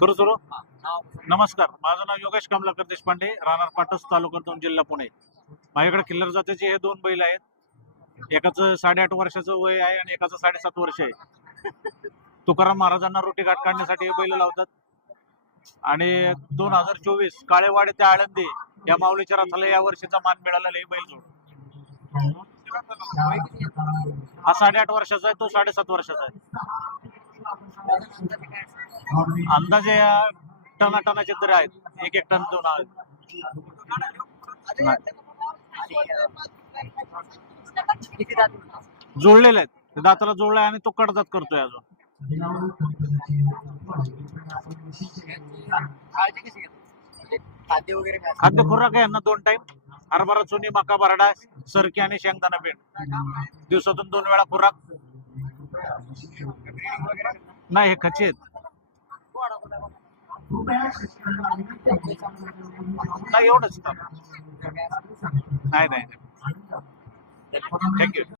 करू सुरू. नमस्कार, माझं नाव योगेश कमलाकर देशपांडे, राहणार पाटस, तालुका दौंड, जिल्हा पुणे. माझ्याकडे खिल्लार जातीचे हे दोन बैल आहेत. एकाचं 8.5 वर्षाचं वय आहे आणि एकाचं 7.5 वर्ष आहे. तुकाराम महाराजांना रोटी घाट काढण्यासाठी हे बैल लावतात. आणि 2024 काळेवाडी ते आळंदी या माऊलीच्या रथाला या वर्षीचा मान मिळालेला हे बैल जोड. हा 8.5 वर्षाचा आहे, तो 7.5 वर्षाचा आहे. अंदाजे टनाचे दर आहेत, 1 टन 2 आहेत. जोडलेले आहेत, दाताला जोडलाय आणि तो कडदात करतोय अजून. खाद्य खुराक आहे यांना 2 टाइम हरभरा, चुनी, मका, बरडा, सरकी आणि शेंगदाणा पेंड. दिवसातून 2 वेळा खुराक. नाही, हे खच्ची आहेत. नाही, एवढंच. नाही. थँक्यू.